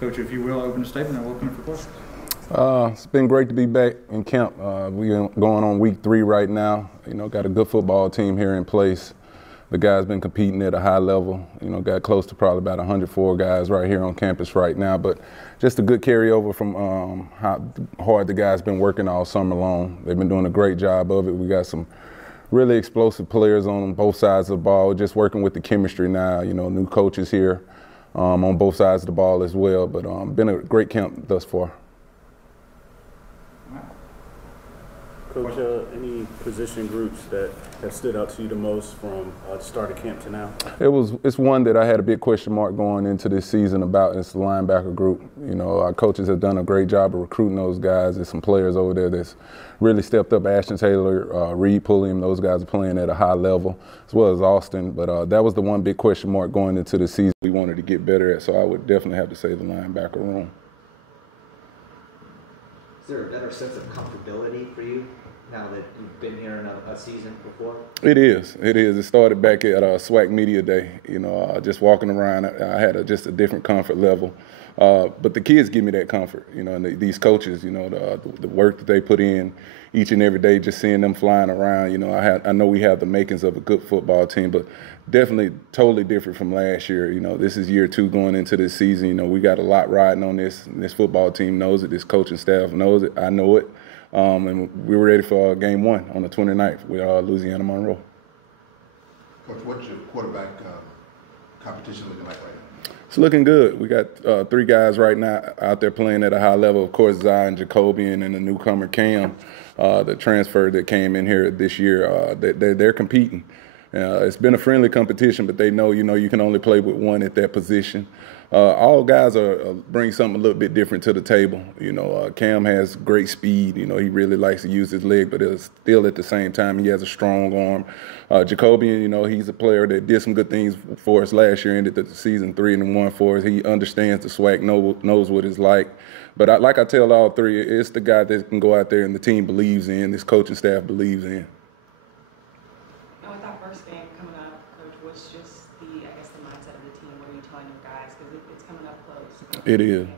Coach, if you will, open a statement and we'll open it for questions. It's been great to be back in camp. We're going on week 3 right now. Got a good football team here in place. The guys been competing at a high level. Got close to probably about 104 guys right here on campus right now. But just a good carryover from how hard the guys been working all summer long. They've been doing a great job of it. We got some really explosive players on both sides of the ball. Just working with the chemistry now. New coaches here on both sides of the ball as well. But been a great camp thus far. Coach, any position groups that have stood out to you the most from the start of camp to now? It's one that I had a big question mark going into this season about. It's the linebacker group. Our coaches have done a great job of recruiting those guys. There's some players over there that's really stepped up. Ashton Taylor, Reed Pulliam, those guys are playing at a high level, as well as Austin. But that was the one big question mark going into the season we wanted to get better at. So I would definitely have to say the linebacker room. Is there a better sense of comfortability for you now that you've been here in a season before? It is. It started back at SWAC Media Day. Just walking around, I had just a different comfort level. But the kids give me that comfort, and these coaches, the work that they put in each and every day, just seeing them flying around. I know we have the makings of a good football team, but definitely totally different from last year. This is year 2 going into this season. We got a lot riding on this. And this football team knows it. This coaching staff knows it. I know it. And we were ready for game 1 on the 29th with Louisiana Monroe. Coach, what's your quarterback competition looking like right now? It's looking good. We got 3 guys right now out there playing at a high level. Of course, Zion Jacobian and the newcomer Cam, the transfer that came in here this year. They're competing. It's been a friendly competition, but they know, you can only play with one at that position. All guys bring something a little bit different to the table. Cam has great speed. He really likes to use his leg, but still at the same time, he has a strong arm. Jacobian, he's a player that did some good things for us last year, ended the season 3-1 for us. He understands the SWAC, knows what it's like. But like I tell all 3, it's the guy that can go out there and the team believes in, this coaching staff believes in. With that first game coming up, Coach, what's just the mindset of the team? What are you telling your guys? Because it's coming up close. It is.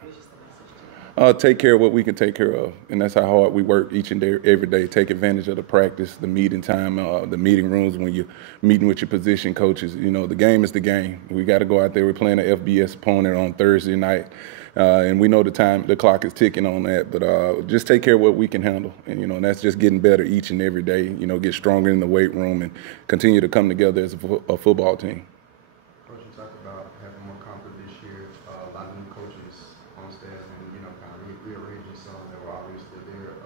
What's just the message to them? Take care of what we can take care of, and that's how hard we work each and every day. Take advantage of the practice, the meeting time, the meeting rooms when you're meeting with your position coaches. The game is the game. We got to go out there. We're playing an FBS opponent on Thursday night. And we know the clock is ticking on that, but just take care of what we can handle. And that's just getting better each and every day, get stronger in the weight room and continue to come together as a football team. Coach, you talked about having more comfort this year, a lot of new coaches on staff and, kind of rearranging some that were obviously there.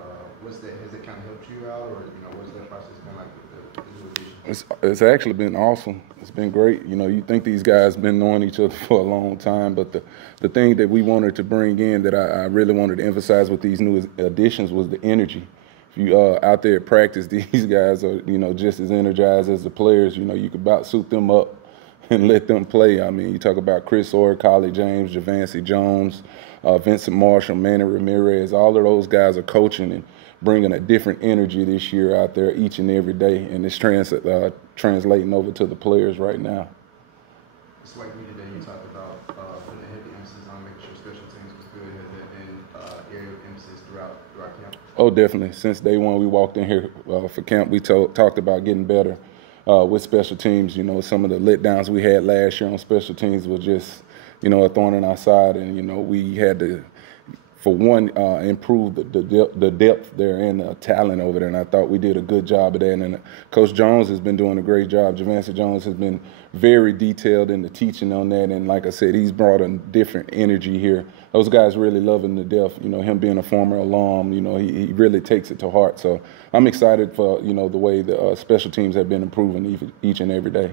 Has it kind of helped you out, or, what's that process been like with the new additions? It's actually been awesome. It's been great. You think these guys been knowing each other for a long time, but the thing that we wanted to bring in that I really wanted to emphasize with these new additions was the energy. If you out there at practice, these guys are, just as energized as the players. You could about suit them up and let them play. I mean, you talk about Chris Orr, Collie James, Javancy Jones, Vincent Marshall, Manny Ramirez. All of those guys are coaching and bringing a different energy this year out there each and every day, and it's translating over to the players right now. It's like me today, you talked about putting a heavy emphasis on making sure special teams was good. Has there been area of emphasis throughout camp? Oh, definitely. Since day 1 we walked in here for camp, we talked about getting better with special teams. Some of the letdowns we had last year on special teams were just, a thorn in our side, and, we had to, for one, improve the depth there and the talent over there, and I thought we did a good job of that. And Coach Jones has been doing a great job. Javancy Jones has been very detailed in the teaching on that, and like I said, he's brought a different energy here. Those guys really love him to death. Him being a former alum, he really takes it to heart. So I'm excited for, the way the special teams have been improving each and every day.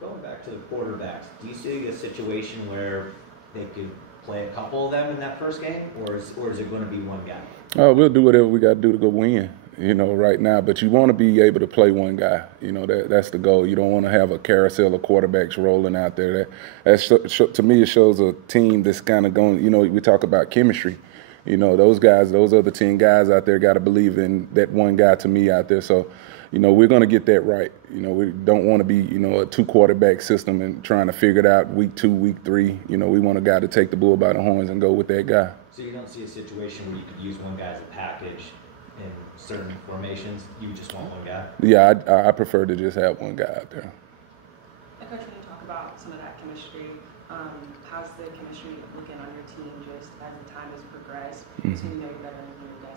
Going back to the quarterbacks, do you see a situation where they could play a couple of them in that first game, or is it going to be one guy? We'll do whatever we got to do to go win, right now. But you want to be able to play one guy. That's the goal. You don't want to have a carousel of quarterbacks rolling out there. To me, it shows a team that's kind of going, we talk about chemistry. Those guys, those other 10 guys out there got to believe in that one guy to me out there. So we're going to get that right. We don't want to be, a 2-quarterback system and trying to figure it out week 2, week 3. We want a guy to take the bull by the horns and go with that guy. So you don't see a situation where you could use one guy as a package in certain formations? You just want one guy? Yeah, I prefer to just have one guy out there. Coach, when you talk about some of that chemistry, how's the chemistry looking on your team just as the time has progressed? So you know you're better than you guys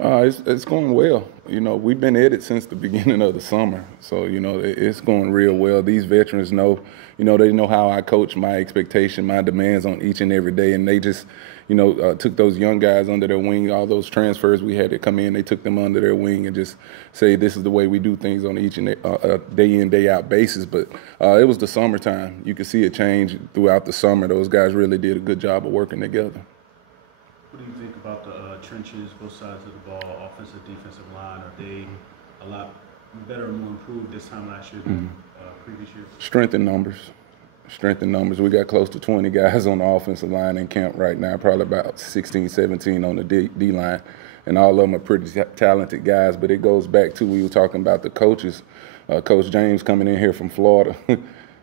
have been. It's going well. We've been at it since the beginning of the summer. So, it's going real well. These veterans know, they know how I coach, my expectation, my demands on each and every day. And they just, took those young guys under their wing, all those transfers we had to come in, they took them under their wing and just say this is the way we do things on each and day in, day out basis. But it was the summertime. You could see it change throughout the summer. Those guys really did a good job of working together. What do you think about the trenches, both sides of the ball, offensive, defensive line? Are they a lot better or more improved this time last year than previous years? Strength in numbers. We got close to 20 guys on the offensive line in camp right now, probably about 16, 17 on the D-line. And all of them are pretty talented guys, but it goes back to, we were talking about the coaches. Coach James coming in here from Florida.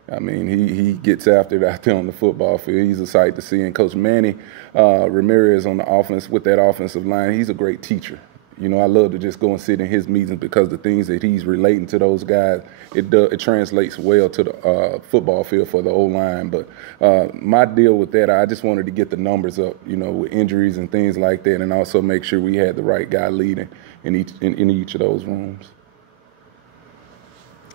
I mean, he gets after it out there on the football field. He's a sight to see. And Coach Manny Ramirez on the offense, with that offensive line, he's a great teacher. I love to just go and sit in his meetings because the things that he's relating to those guys, it translates well to the football field for the O-line. But my deal with that, I just wanted to get the numbers up, with injuries and things like that, and also make sure we had the right guy leading in each of those rooms.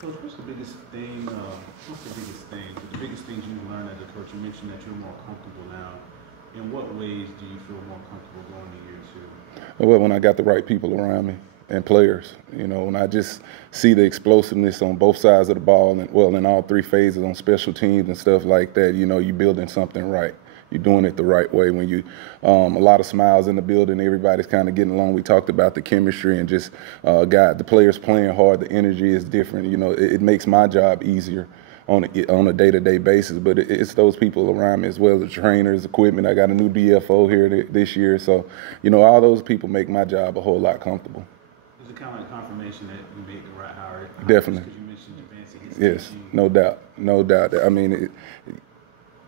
Coach, what's the biggest thing? The biggest things you've learned as a coach? You mentioned that you're more comfortable now. In what ways do you feel more comfortable going to year 2? Well, when I got the right people around me and players, when I just see the explosiveness on both sides of the ball and, in all 3 phases on special teams and stuff like that, you're building something right. You're doing it the right way. When you, a lot of smiles in the building, everybody's kind of getting along. We talked about the chemistry and just the players playing hard. The energy is different. It makes my job easier on a day-to-day basis. But it's those people around me as well, the trainers, equipment. I got a new DFO here this year, so all those people make my job a whole lot comfortable. Is it kind of like confirmation that you made the right hire? Definitely. Because you mentioned advancing his Yes, team. no doubt. I mean,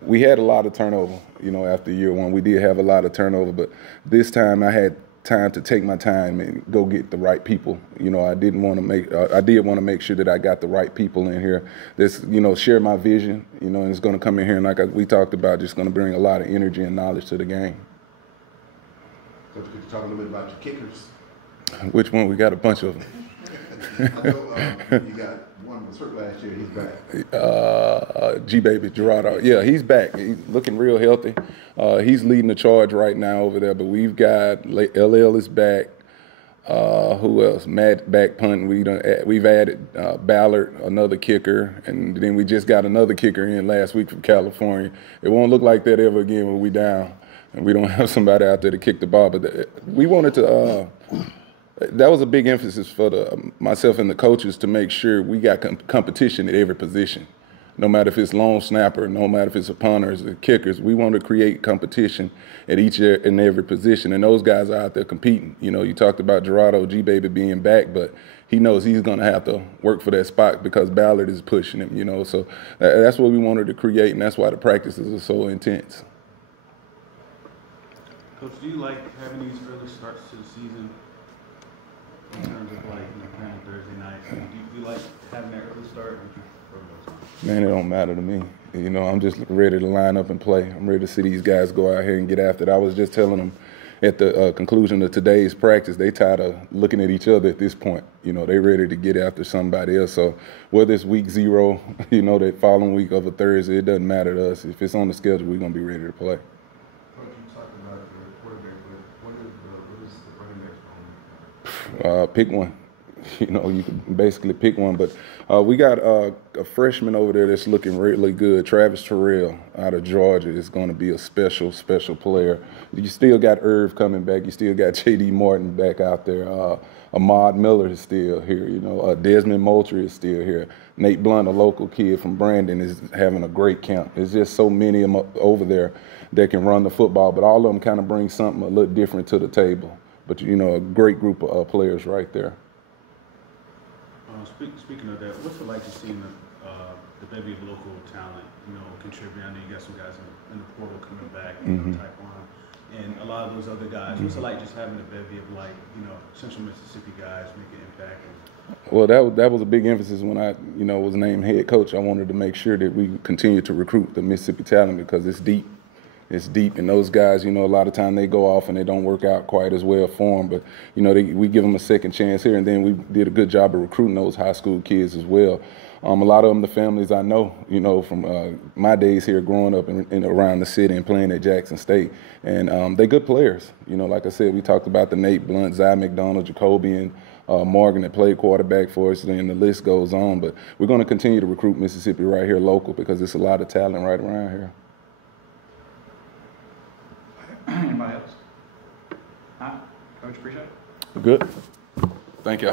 we had a lot of turnover, after year 1. We did have a lot of turnover, but this time I had time to take my time and go get the right people. I did want to make sure that I got the right people in here. This, share my vision, and it's going to come in here and we talked about, just going to bring a lot of energy and knowledge to the game. Coach, could you talk a little bit about your kickers? Which one? We got a bunch of them. I know you got one was hurt last year. He's back. G-Baby, Gerardo. Yeah, he's back. He's looking real healthy. He's leading the charge right now over there, but we've got LL is back. Who else? Matt back punting. We've added Ballard, another kicker, and then we just got another kicker in last week from California. It won't look like that ever again when we down and we don't have somebody out there to kick the ball. But we wanted to. That was a big emphasis for myself and the coaches to make sure we got competition at every position. No matter if it's long snapper, no matter if it's a punters or kickers, we want to create competition at each and every position. And those guys are out there competing. You talked about Gerardo G-Baby being back, but he knows he's going to have to work for that spot because Ballard is pushing him, So that's what we wanted to create, and that's why the practices are so intense. Coach, do you like having these early starts to the season? In terms of playing Thursday night, do you like having that early start? Man, it don't matter to me. I'm just ready to line up and play. I'm ready to see these guys go out here and get after it. I was just telling them at the conclusion of today's practice, they tired of looking at each other at this point. They ready to get after somebody else. So whether it's week 0, that following week of a Thursday, it doesn't matter to us. If it's on the schedule, we're going to be ready to play. Coach, you talked about your quarterback, but what is the running backs going? Pick one. You can basically pick one. But we got a freshman over there that's looking really good, Travis Terrell out of Georgia. Is going to be a special player. You still got Irv coming back. You still got J.D. Martin back out there. Ahmad Miller is still here. Desmond Moultrie is still here. Nate Blunt, a local kid from Brandon, is having a great camp. There's just so many of them over there that can run the football, but all of them kind of bring something a little different to the table. But, a great group of players right there. Speaking of that, what's it like to seeing the bevy of local talent, contribute? I know you got some guys in the portal coming back, type one, and a lot of those other guys. What's it like just having a bevy of Central Mississippi guys make an impact? Well, that was a big emphasis when I, was named head coach. I wanted to make sure that we continue to recruit the Mississippi talent because it's deep. It's deep, and those guys, a lot of time they go off and they don't work out quite as well for them. But, we give them a second chance here, and then we did a good job of recruiting those high school kids as well. A lot of them, the families I know, from my days here growing up in around the city and playing at Jackson State. And they're good players. Like I said, we talked about the Nate Blunt, Zy McDonald, Jacobian, Morgan that played quarterback for us, and the list goes on. But we're going to continue to recruit Mississippi right here local because there's a lot of talent right around here. Anybody else? All right, Coach, appreciate it. Good. Thank you.